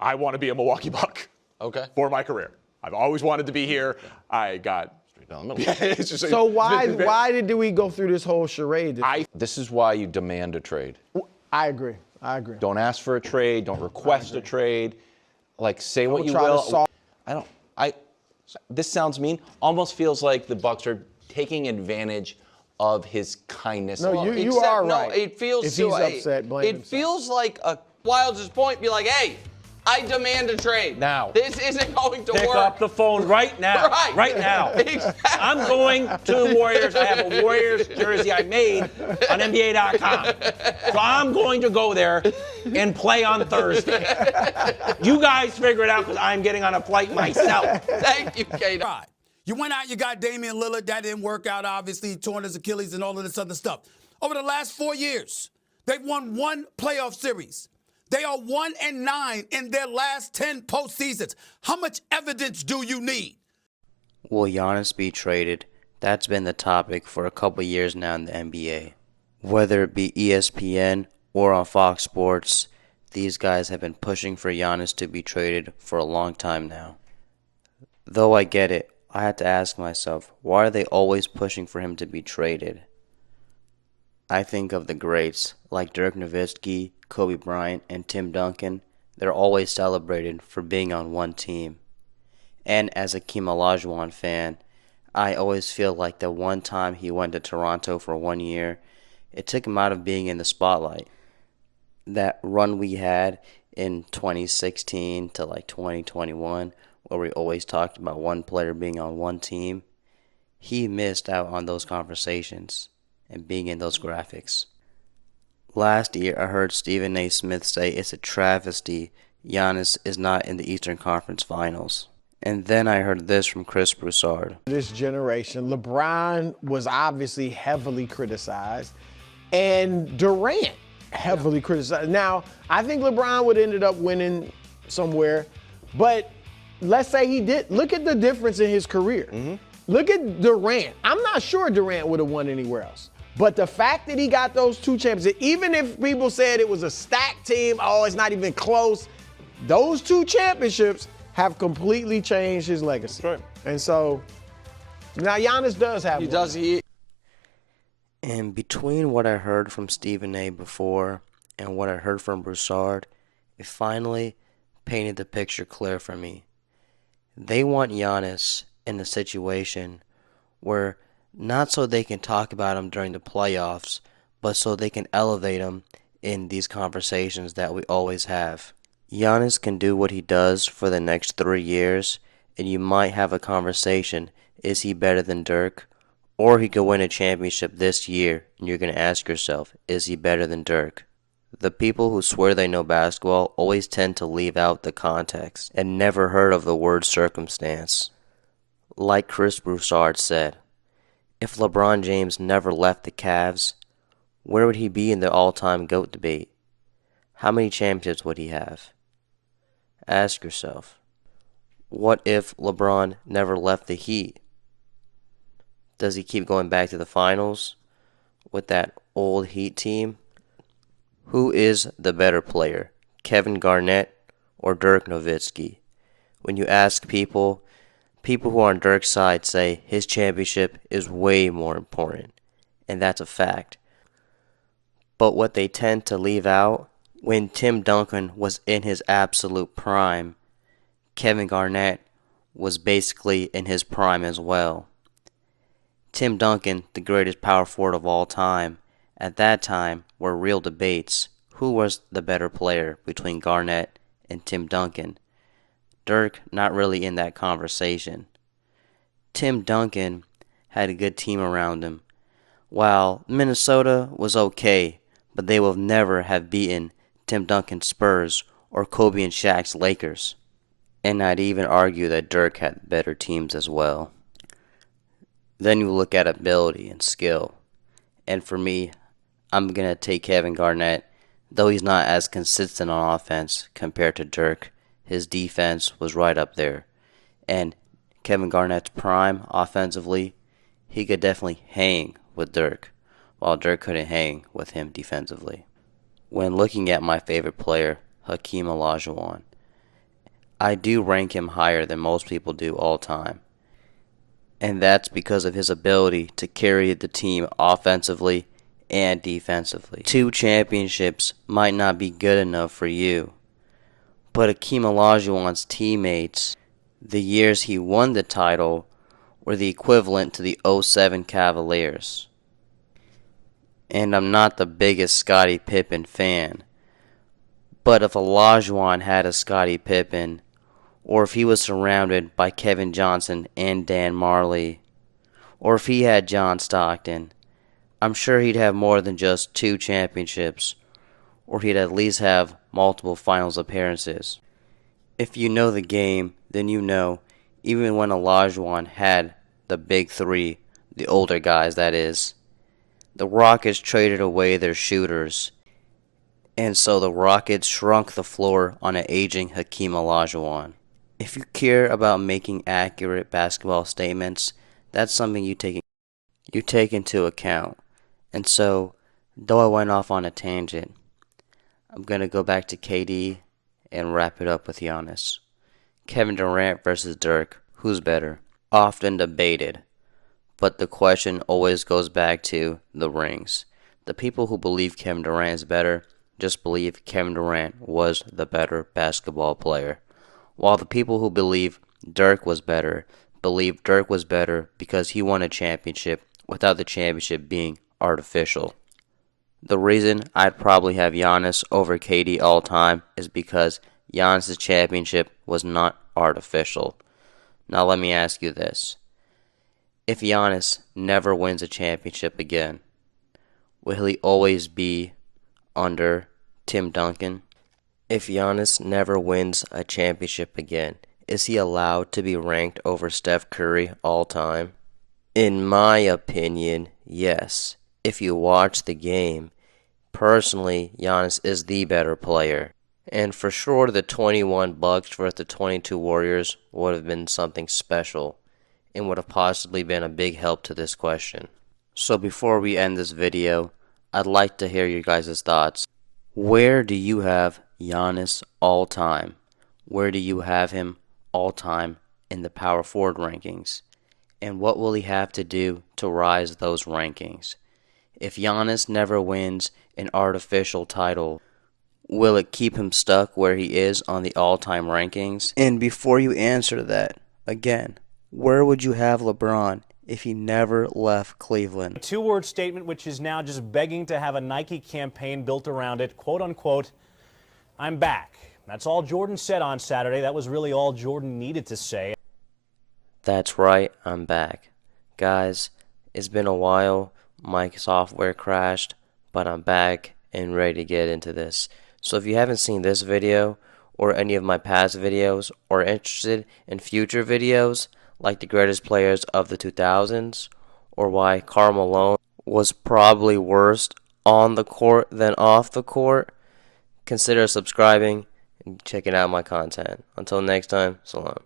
I want to be a Milwaukee Buck. Okay. For my career. I've always wanted to be here. I got straight down the middle. So why did we go through this whole charade? This is why you demand a trade. I agree. Don't ask for a trade. Don't request a trade. Like, say what you will. This sounds mean. Almost feels like the Bucks are taking advantage of his kindness. No, you are right. No, it feels if he's upset, blame it himself. feels like a Wilds' point. Be like, hey, I demand a trade. Now. This isn't going to Pick work. up the phone right now. Right now. Exactly. I'm going to the Warriors. I have a Warriors jersey I made on NBA.com. So I'm going to go there and play on Thursday. You guys figure it out because I'm getting on a flight myself. Thank you, Kate. Right. You went out, you got Damian Lillard. That didn't work out, obviously. He torn his Achilles and all of this other stuff. Over the last 4 years, they've won one playoff series. They are 1-9 in their last 10 postseasons. How much evidence do you need? Will Giannis be traded? That's been the topic for a couple years now in the NBA. Whether it be ESPN or on Fox Sports, these guys have been pushing for Giannis to be traded for a long time now. Though I get it, I had to ask myself, why are they always pushing for him to be traded? I think of the greats like Dirk Nowitzki, Kobe Bryant, and Tim Duncan. They're always celebrated for being on one team. And as a Hakeem Olajuwon fan, I always feel like the one time he went to Toronto for 1 year, it took him out of being in the spotlight. That run we had in 2016 to like 2021, where we always talked about one player being on one team, he missed out on those conversations and being in those graphics. Last year, I heard Stephen A. Smith say it's a travesty Giannis is not in the Eastern Conference Finals. And then I heard this from Chris Broussard. This generation, LeBron was obviously heavily criticized, and Durant heavily criticized. Now, I think LeBron would have ended up winning somewhere, but let's say he did. Look at the difference in his career. Mm-hmm. Look at Durant. I'm not sure Durant would have won anywhere else. But the fact that he got those two championships, even if people said it was a stacked team, oh, it's not even close, those two championships have completely changed his legacy. Right. And so now Giannis does have one. And between what I heard from Stephen A. before and what I heard from Broussard, it finally painted the picture clear for me. They want Giannis in a situation where not so they can talk about him during the playoffs, but so they can elevate him in these conversations that we always have. Giannis can do what he does for the next 3 years, and you might have a conversation, is he better than Dirk? Or he could win a championship this year, and you're going to ask yourself, is he better than Dirk? The people who swear they know basketball always tend to leave out the context and never heard of the word circumstance. Like Chris Broussard said, if LeBron James never left the Cavs, where would he be in the all-time GOAT debate? How many championships would he have? Ask yourself, what if LeBron never left the Heat? Does he keep going back to the finals with that old Heat team? Who is the better player, Kevin Garnett or Dirk Nowitzki? When you ask people who are on Dirk's side say his championship is way more important, and that's a fact. But what they tend to leave out, when Tim Duncan was in his absolute prime, Kevin Garnett was basically in his prime as well. Tim Duncan, the greatest power forward of all time, at that time were real debates. Who was the better player between Garnett and Tim Duncan? Dirk not really in that conversation. Tim Duncan had a good team around him. While Minnesota was okay, but they will never have beaten Tim Duncan's Spurs or Kobe and Shaq's Lakers. And I'd even argue that Dirk had better teams as well. Then you look at ability and skill. And for me, I'm going to take Kevin Garnett. Though he's not as consistent on offense compared to Dirk, his defense was right up there. And Kevin Garnett's prime offensively, he could definitely hang with Dirk, while Dirk couldn't hang with him defensively. When looking at my favorite player, Hakeem Olajuwon, I do rank him higher than most people do all time. And that's because of his ability to carry the team offensively and defensively. 2 championships might not be good enough for you, but Hakeem Olajuwon's teammates, the years he won the title, were the equivalent to the '07 Cavaliers. And I'm not the biggest Scottie Pippen fan, but if Olajuwon had a Scottie Pippen, or if he was surrounded by Kevin Johnson and Dan Marley, or if he had John Stockton, I'm sure he'd have more than just 2 championships, or he'd at least have multiple finals appearances. If you know the game, then you know, even when Olajuwon had the big 3, the older guys that is, the Rockets traded away their shooters, and so the Rockets shrunk the floor on an aging Hakeem Olajuwon. If you care about making accurate basketball statements, that's something you take into account. And so, though I went off on a tangent, I'm going to go back to KD and wrap it up with Giannis. Kevin Durant versus Dirk, who's better? Often debated, but the question always goes back to the rings. The people who believe Kevin Durant is better just believe Kevin Durant was the better basketball player, while the people who believe Dirk was better believe Dirk was better because he won a championship without the championship being artificial. The reason I'd probably have Giannis over KD all time is because Giannis' championship was not artificial. Now let me ask you this. If Giannis never wins a championship again, will he always be under Tim Duncan? If Giannis never wins a championship again, is he allowed to be ranked over Steph Curry all time? In my opinion, yes. If you watch the game, personally, Giannis is the better player. And for sure, the 21 Bucks versus the 22 Warriors would have been something special and would have possibly been a big help to this question. So before we end this video, I'd like to hear your guys' thoughts. Where do you have Giannis all time? Where do you have him all time in the power forward rankings? And what will he have to do to rise those rankings? If Giannis never wins an artificial title, will it keep him stuck where he is on the all-time rankings? And before you answer that, again, where would you have LeBron if he never left Cleveland? A 2-word statement which is now just begging to have a Nike campaign built around it, quote unquote, "I'm back." That's all Jordan said on Saturday. That was really all Jordan needed to say. That's right, I'm back. Guys, it's been a while. My software crashed, but I'm back and ready to get into this. So if you haven't seen this video or any of my past videos or interested in future videos like the greatest players of the 2000s or why Karl Malone was probably worse on the court than off the court, consider subscribing and checking out my content. Until next time, salam.